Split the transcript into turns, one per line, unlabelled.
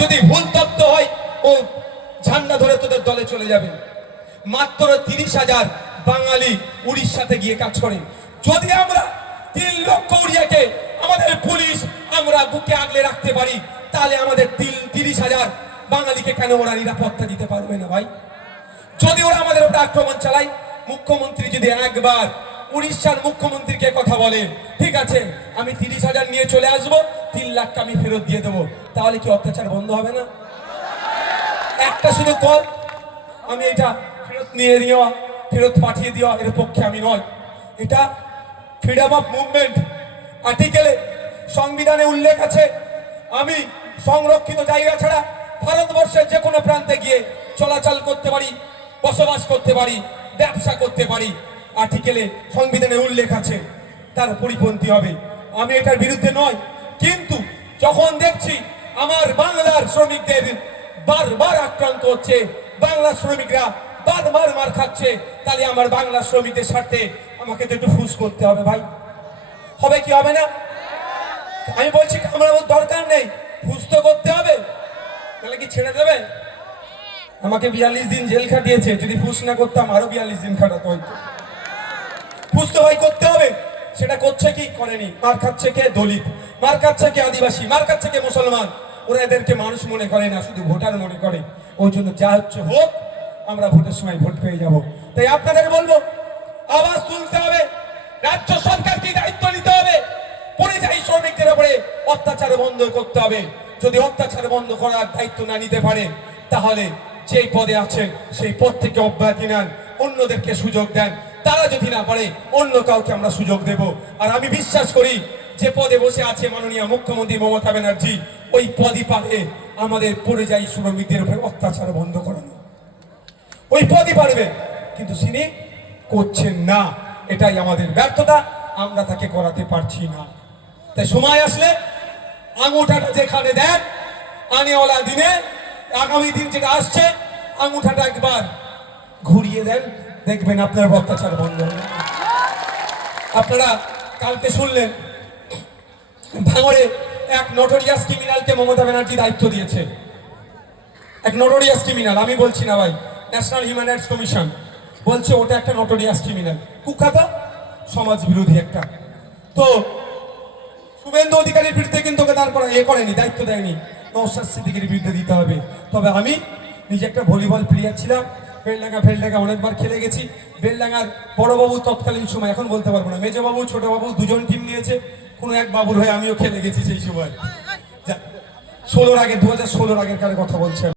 যদি ভুল তত্ত্ব হয়, ও ঝান্ডা ধরে তোদের দলে চলে যাবে। মাত্র তিরিশ হাজার বাঙালি উড়িষ্যাতে গিয়ে কাজ করে। যদি আমরা তিন লক্ষ উড়িয়াকে আমাদের পুলিশ আমরা বুকে আগলে রাখতে পারি, তাহলে আমাদের তিন তিরিশ হাজার বাঙালিকে কেন ওরা নিরাপত্তা দিতে পারবে না ভাই? যদি ওরা আমাদের উপর আক্রমণ চালায়, মুখ্যমন্ত্রী যদি একবার উড়িষ্যার মুখ্যমন্ত্রীকে কথা বলে, ঠিক আছে, আমি তিরিশ হাজার নিয়ে চলে আসব লাখকে আমি ফেরত দিয়ে দেবো। তাহলে কি অত্যাচার বন্ধ হবে না? একটা শুধু কল, আমি এটা ফেরত নিয়ে নেওয়া, ফেরত পাঠিয়ে দেওয়া এর পক্ষে আমি নয়। এটা ফ্রিডম অফ মুভমেন্ট আর্টিকেলে সংবিধানে উল্লেখ আছে, আমি সংরক্ষিত জায়গা ছাড়া ভারতবর্ষের যে কোনো প্রান্তে গিয়ে চলাচল করতে পারি, বসবাস করতে পারি, ব্যবসা করতে পারি। আর্টিকেলে সংবিধানে উল্লেখ আছে, তার পরিপন্থী হবে। আমি এটার বিরুদ্ধে নয় কিন্তু যখন দেখছি আমার বাংলার শ্রমিকদের বারবার আক্রান্ত হচ্ছে বাংলা শ্রমিকরা বারবার মার খাচ্ছে, তাহলে আমার বাংলা শ্রমিকদের স্বার্থে আমাকে তো একটু ফুস করতে হবে ভাই। হবে কি হবে না? আমি বলছি আমার ওর দরকার নেই, ফুস তো করতে হবে। তাহলে কি ছেড়ে দেবে? আমাকে বিয়াল্লিশ দিন জেল খাটিয়েছে, যদি ফুস না করতাম আরও বিয়াল্লিশ দিন খাটাতো হয়তো। ফুস তো ভাই করতে হবে। সেটা করছে কি করেনি? মার খাচ্ছে কে দলিত। মার খাচ্ছে কে আদিবাসী। মার খাচ্ছে কে মুসলমান। ওরা এদেরকে মানুষ মনে করে না, শুধু ভোটার মনে করে। ওই জন্য যা হচ্ছে হোক, আমরা ভোটের সময় ভোট পেয়ে যাব। তাই আপনাদের বলব, আওয়াজ তুলতে হবে। রাজ্য সরকারকে দায়িত্ব নিতে হবে। পরিযায়ী শ্রমিকদের উপরে অত্যাচার বন্ধ করতে হবে। যদি অত্যাচার বন্ধ করার দায়িত্ব না নিতে পারে, তাহলে যেই পদে আছেন, সেই পদ থেকে অব্যাহতি নেন। অন্যদেরকে সুযোগ দেন। তারা যদি না পারে, অন্য কাউকে আমরা সুযোগ দেব। আর আমি বিশ্বাস করি, যে পদে বসে আছে মাননীয় মুখ্যমন্ত্রী মমতা ব্যানার্জি, ওই পদই পারে আমাদের পরিযায়ী শ্রমিকদের উপরে অত্যাচার বন্ধ করানো। ওই পদই পারবে, কিন্তু তিনি করছেন না। এটাই আমাদের ব্যর্থতা, আমরা তাকে করাতে পারছি না। তাই সময় আসলে আঙুঠাটা যেখানে দেন, আনেওয়ালা দিনে, আগামী দিন যেটা আসছে, আঙুঠাটা একবার ঘুরিয়ে দেন। দেখবেন আপনার অত্যাচার বন্ধ। আপনারা কালকে শুনলেন, ভাঙড়ে এক নটোরিয়াস ক্রিমিনালকে মমতা ব্যানার্জি দায়িত্ব দিয়েছে। এক নোটোরিয়াস ক্রিমিনাল আমি বলছি না ভাই ন্যাশনাল হিউম্যান রাইটস কমিশন বলছে ওটা একটা নোটোরিয়াস ক্রিমিনাল কুখ্যাত, সমাজ বিরোধী একটা। তো শুভেন্দু অধিকারীর বিরুদ্ধে কিন্তু ওকে করা এ করেনি, দায়িত্ব দেয়নি। নৌসাদ সিদ্দিকের বিরুদ্ধে দিতে হবে। তবে আমি নিজে একটা ভলিবল প্লেয়ার ছিলাম। বেলডাঙ্গা ফেলডাঙ্গা অনেকবার খেলে গেছি। বেলডাঙ্গার বড়বাবু তৎকালীন সময়, এখন বলতে পারব না। মেজবাবু ছোটবাবু দুজন টিম নিয়েছে। কোনো এক বাবুর হয়ে আমিও খেলে গেছি সেই সময়। ষোলোর আগে দু হাজার ষোলোর আগের কথা বলছি।